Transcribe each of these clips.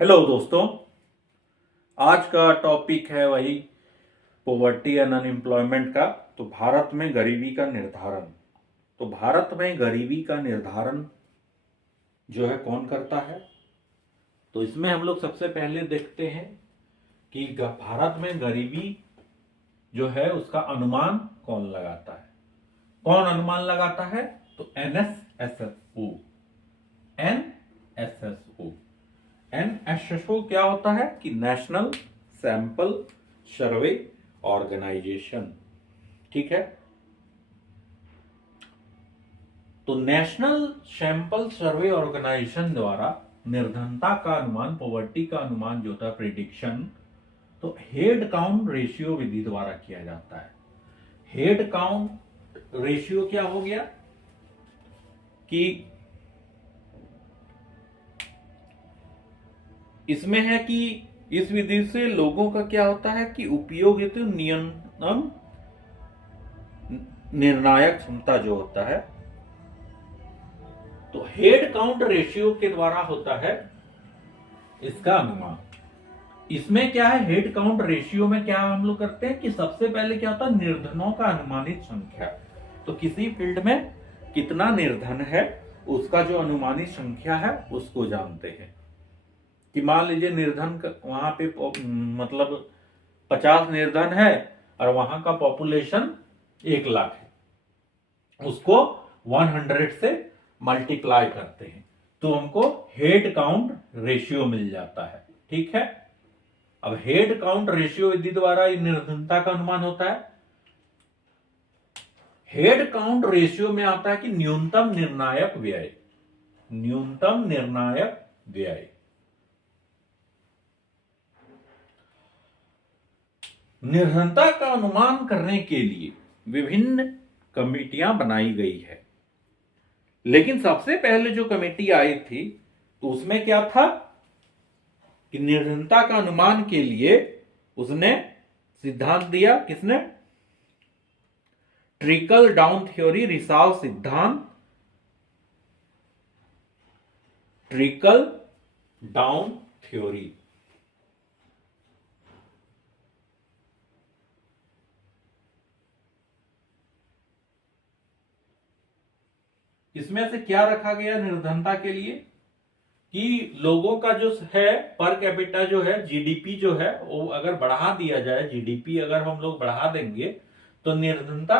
Hello दोस्तों। आज का टॉपिक है वही पॉवर्टी एंड अनएम्प्लॉयमेंट का। तो भारत में गरीबी का निर्धारण। तो भारत में गरीबी का निर्धारण जो है कौन करता है। तो इसमें हम लोग सबसे पहले देखते हैं कि भारत में गरीबी जो है उसका अनुमान कौन लगाता है। कौन अनुमान लगाता है? तो एनएसएसओ। एनएसएसओ एनएसएसओ क्या होता है कि नेशनल सैंपल सर्वे ऑर्गेनाइजेशन। ठीक है। तो नेशनल सैंपल सर्वे ऑर्गेनाइजेशन द्वारा निर्धनता का अनुमान, पॉवर्टी का अनुमान जो था प्रिडिक्शन, तो हेड काउंट रेशियो विधि द्वारा किया जाता है। हेड काउंट रेशियो क्या हो गया कि इसमें है कि इस विधि से लोगों का क्या होता है कि उपयोग हेतु नियंत्रण निर्णायक क्षमता जो होता है, तो हेड काउंट रेशियो के द्वारा होता है इसका अनुमान। इसमें क्या है, हेड काउंट रेशियो में क्या हम लोग करते हैं कि सबसे पहले क्या होता है निर्धनों का अनुमानित संख्या। तो किसी फील्ड में कितना निर्धन है उसका जो अनुमानित संख्या है उसको जानते हैं। कि मान लीजिए निर्धन वहां पे मतलब 50 निर्धन है और वहां का पॉपुलेशन 1 लाख है, उसको 100 से मल्टीप्लाई करते हैं तो हमको हेड काउंट रेशियो मिल जाता है। ठीक है। अब हेड काउंट रेशियो विधि द्वारा निर्धनता का अनुमान होता है। हेड काउंट रेशियो में आता है कि न्यूनतम निर्णायक व्यय। न्यूनतम निर्णायक व्यय निर्धनता का अनुमान करने के लिए विभिन्न कमेटियां बनाई गई है, लेकिन सबसे पहले जो कमेटी आई थी तो उसमें क्या था कि निर्धनता का अनुमान के लिए उसने सिद्धांत दिया। किसने? ट्रिकल डाउन थ्योरी, रिसाव सिद्धांत। Trickle down theory. इसमें से क्या रखा गया निर्धनता के लिए कि लोगों का जो है पर कैपिटा जो है, जीडीपी जो है वो अगर बढ़ा दिया जाए, जीडीपी अगर हम लोग बढ़ा देंगे तो निर्धनता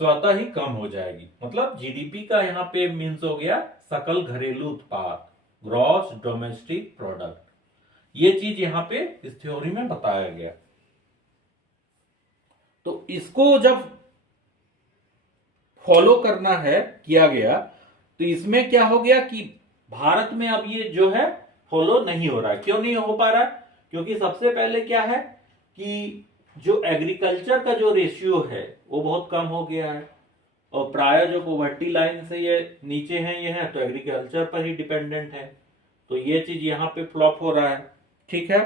स्वतः ही कम हो जाएगी। मतलब जीडीपी का यहाँ पे मीन्स हो गया सकल घरेलू उत्पाद, ग्रॉस डोमेस्टिक प्रोडक्ट। ये चीज यहाँ पे इस थ्योरी में बताया गया। तो इसको जब फॉलो करना है किया गया तो इसमें क्या हो गया कि भारत में अब ये जो है फॉलो नहीं हो रहा है। क्यों नहीं हो पा रहा है? क्योंकि सबसे पहले क्या है कि जो एग्रीकल्चर का जो रेशियो है वो बहुत कम हो गया है और प्राय जो पॉवर्टी लाइन से ये नीचे है ये है तो एग्रीकल्चर पर ही डिपेंडेंट है। तो ये चीज यहां पे फ्लॉप हो रहा है। ठीक है।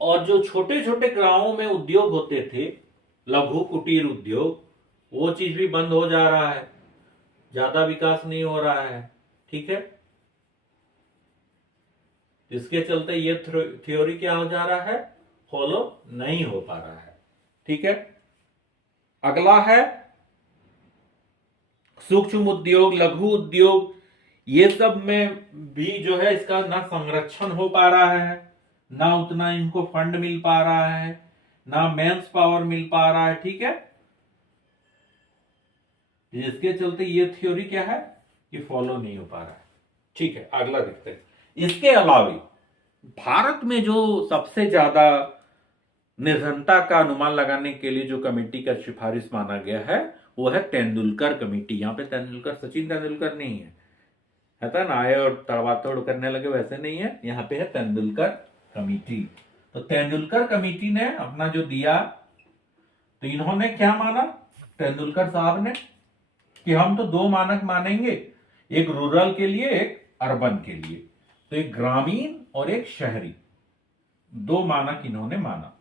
और जो छोटे छोटे गांवों में उद्योग होते थे, लघु कुटीर उद्योग, वो चीज भी बंद हो जा रहा है, ज्यादा विकास नहीं हो रहा है। ठीक है। इसके चलते ये थ्योरी क्या हो जा रहा है, फॉलो नहीं हो पा रहा है। ठीक है। अगला है सूक्ष्म उद्योग, लघु उद्योग। ये सब में भी जो है इसका ना संरक्षण हो पा रहा है, ना उतना इनको फंड मिल पा रहा है, ना मेंस पावर मिल पा रहा है। ठीक है। जिसके चलते ये थ्योरी क्या है कि फॉलो नहीं हो पा रहा है। ठीक है। अगला देखते हैं। इसके अलावा भारत में जो सबसे ज्यादा निर्धनता का अनुमान लगाने के लिए जो कमेटी का सिफारिश माना गया है वो है तेंदुलकर कमेटी। यहां पे तेंदुलकर सचिन तेंदुलकर नहीं है था ना, आए और तड़वातोड़ करने लगे वैसे नहीं है, यहाँ पे है तेंदुलकर कमेटी। तो तेंदुलकर कमेटी ने अपना जो दिया तो इन्होंने क्या माना तेंदुलकर साहब ने कि हम तो 2 मानक मानेंगे, एक रूरल के लिए एक अर्बन के लिए। तो एक ग्रामीण और एक शहरी, 2 मानक इन्होंने माना।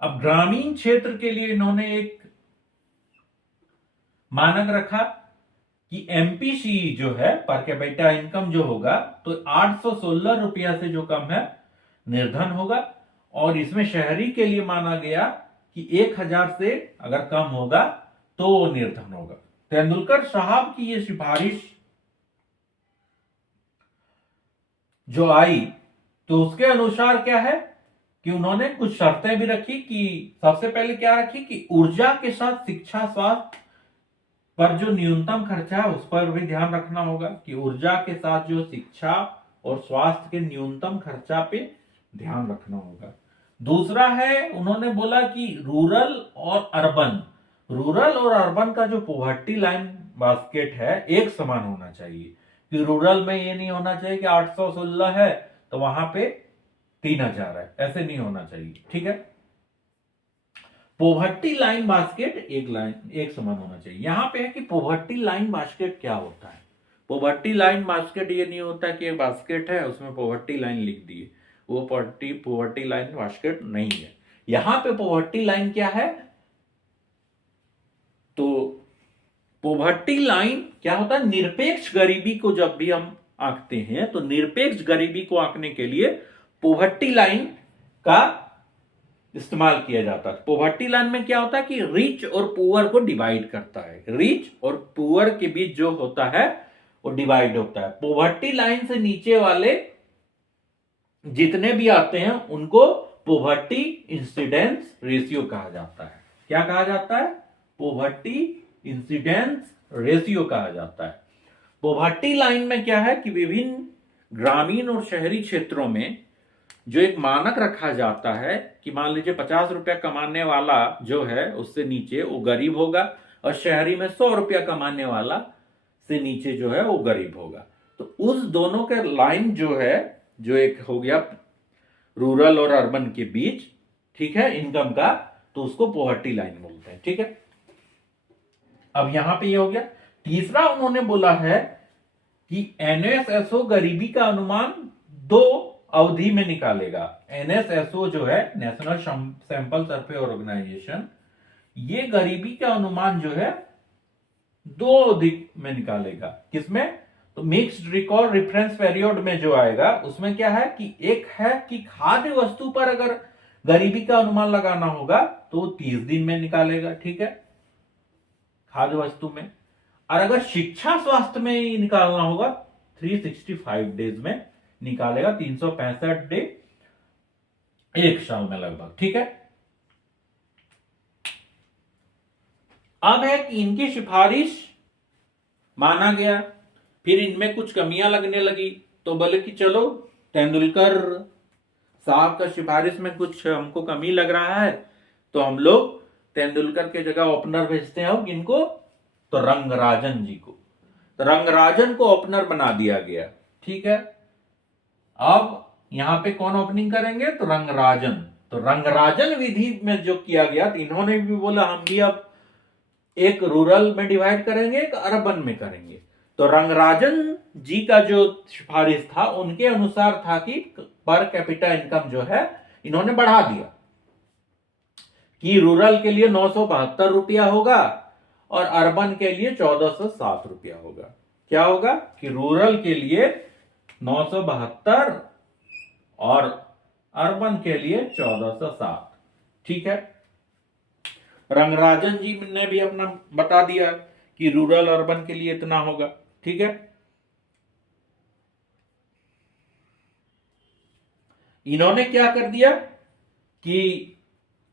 अब ग्रामीण क्षेत्र के लिए इन्होंने एक मानक रखा कि एमपीसीई जो है पर कैपिटा इनकम जो होगा तो 816 रुपया से जो कम है निर्धन होगा, और इसमें शहरी के लिए माना गया कि 1000 से अगर कम होगा तो वो निर्धन होगा। तेंदुलकर साहब की ये सिफारिश जो आई तो उसके अनुसार क्या है कि उन्होंने कुछ शर्तें भी रखी कि सबसे पहले क्या रखी कि ऊर्जा के साथ शिक्षा स्वास्थ्य पर जो न्यूनतम खर्चा है उस पर भी ध्यान रखना होगा कि ऊर्जा के साथ जो शिक्षा और स्वास्थ्य के न्यूनतम खर्चा पे ध्यान रखना होगा। दूसरा है उन्होंने बोला कि रूरल और अर्बन का जो पॉवर्टी लाइन बास्केट है एक समान होना चाहिए, कि रूरल में ये नहीं होना चाहिए कि 816 है तो वहां पे 3000 है, ऐसे नहीं होना चाहिए। ठीक है, पॉवर्टी लाइन बास्केट एक समान होना चाहिए। यहां पे है कि पॉवर्टी लाइन बास्केट क्या होता है। पॉवर्टी लाइन बास्केट ये नहीं होता कि एक बास्केट है उसमें पॉवर्टी लाइन लिख दिए, वो पॉवर्टी लाइन बास्केट नहीं है। यहां पे पॉवर्टी लाइन क्या है, तो पॉवर्टी लाइन क्या होता है, निरपेक्ष गरीबी को जब भी हम आंकते हैं तो निरपेक्ष गरीबी को आंकने के लिए पॉवर्टी लाइन का इस्तेमाल किया जाता है। पॉवर्टी लाइन में क्या होता है कि रिच और पुअर को डिवाइड करता है, रिच और पुअर के बीच जो होता है वो डिवाइड होता है। पॉवर्टी लाइन से नीचे वाले जितने भी आते हैं उनको पॉवर्टी इंसिडेंस रेशियो कहा जाता है। क्या कहा जाता है, पॉवर्टी इंसिडेंस रेशियो कहा जाता है। पॉवर्टी लाइन में क्या है कि विभिन्न ग्रामीण और शहरी क्षेत्रों में जो एक मानक रखा जाता है कि मान लीजिए 50 रुपया कमाने वाला जो है उससे नीचे वो गरीब होगा, और शहरी में 100 रुपया कमाने वाला से नीचे जो है वो गरीब होगा। तो उस दोनों के लाइन जो है, जो एक हो गया रूरल और अर्बन के बीच, ठीक है, इनकम का, तो उसको पॉवर्टी लाइन बोलते हैं। ठीक है, अब यहां पे ये हो गया। तीसरा उन्होंने बोला है कि एनएसएसओ गरीबी का अनुमान 2 अवधि में निकालेगा। एनएसएसओ जो है नेशनल सैंपल सर्वे ऑर्गेनाइजेशन, ये गरीबी का अनुमान जो है 2 अवधि में निकालेगा। किसमें, तो मिक्स्ड रिकॉर्ड रेफरेंस पीरियड में जो आएगा उसमें क्या है कि एक है कि खाद्य वस्तु पर अगर गरीबी का अनुमान लगाना होगा तो 30 दिन में निकालेगा। ठीक है, खाद्य वस्तु में। और अगर शिक्षा स्वास्थ्य में ही निकालना होगा 365 डेज में निकालेगा, 365 डे, एक साल में लगभग। ठीक है, अब है कि इनकी सिफारिश माना गया, फिर इनमें कुछ कमियां लगने लगी तो बोले कि चलो तेंदुलकर साहब का सिफारिश में कुछ हमको कमी लग रहा है तो हम लोग तेंदुलकर के जगह ओपनर भेजते हैं किनको, तो रंगराजन जी को। तो रंगराजन को ओपनर बना दिया गया। ठीक है, अब यहां पे कौन ओपनिंग करेंगे, तो रंगराजन। तो रंगराजन विधि में जो किया गया तो इन्होंने भी बोला हम भी अब एक रूरल में डिवाइड करेंगे, एक अर्बन में करेंगे। तो रंगराजन जी का जो सिफारिश था उनके अनुसार था कि पर कैपिटा इनकम जो है इन्होंने बढ़ा दिया कि रूरल के लिए 972 रुपया होगा और अर्बन के लिए 1407 रुपया होगा। क्या होगा कि रूरल के लिए 972 और अर्बन के लिए 1407। ठीक है, रंगराजन जी ने भी अपना बता दिया कि रूरल अर्बन के लिए इतना होगा। ठीक है, इन्होंने क्या कर दिया कि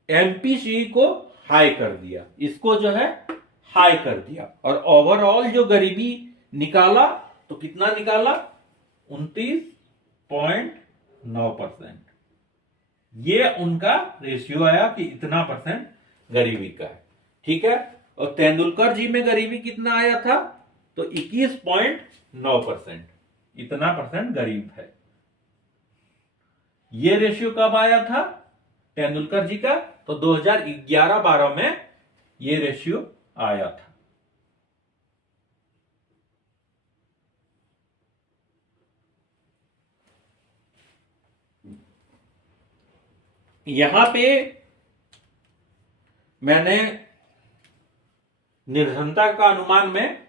एमपीसी को हाई कर दिया, इसको जो है हाई कर दिया, और ओवरऑल जो गरीबी निकाला तो कितना निकाला, 29.9%। ये उनका रेशियो आया कि इतना परसेंट गरीबी का है। ठीक है, और तेंदुलकर जी में गरीबी कितना आया था, तो 21.9%, इतना परसेंट गरीब है। ये रेशियो कब आया था तेंदुलकर जी का, तो 2011-12 में ये रेशियो आया था। यहां पे मैंने निर्धनता का अनुमान में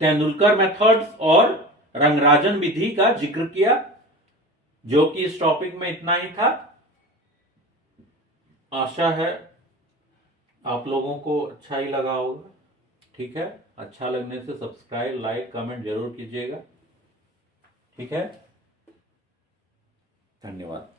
तेंदुलकर मेथड्स और रंगराजन विधि का जिक्र किया, जो कि इस टॉपिक में इतना ही था। आशा है आप लोगों को अच्छा ही लगा होगा। ठीक है, अच्छा लगने से सब्सक्राइब, लाइक, कमेंट जरूर कीजिएगा। ठीक है, धन्यवाद।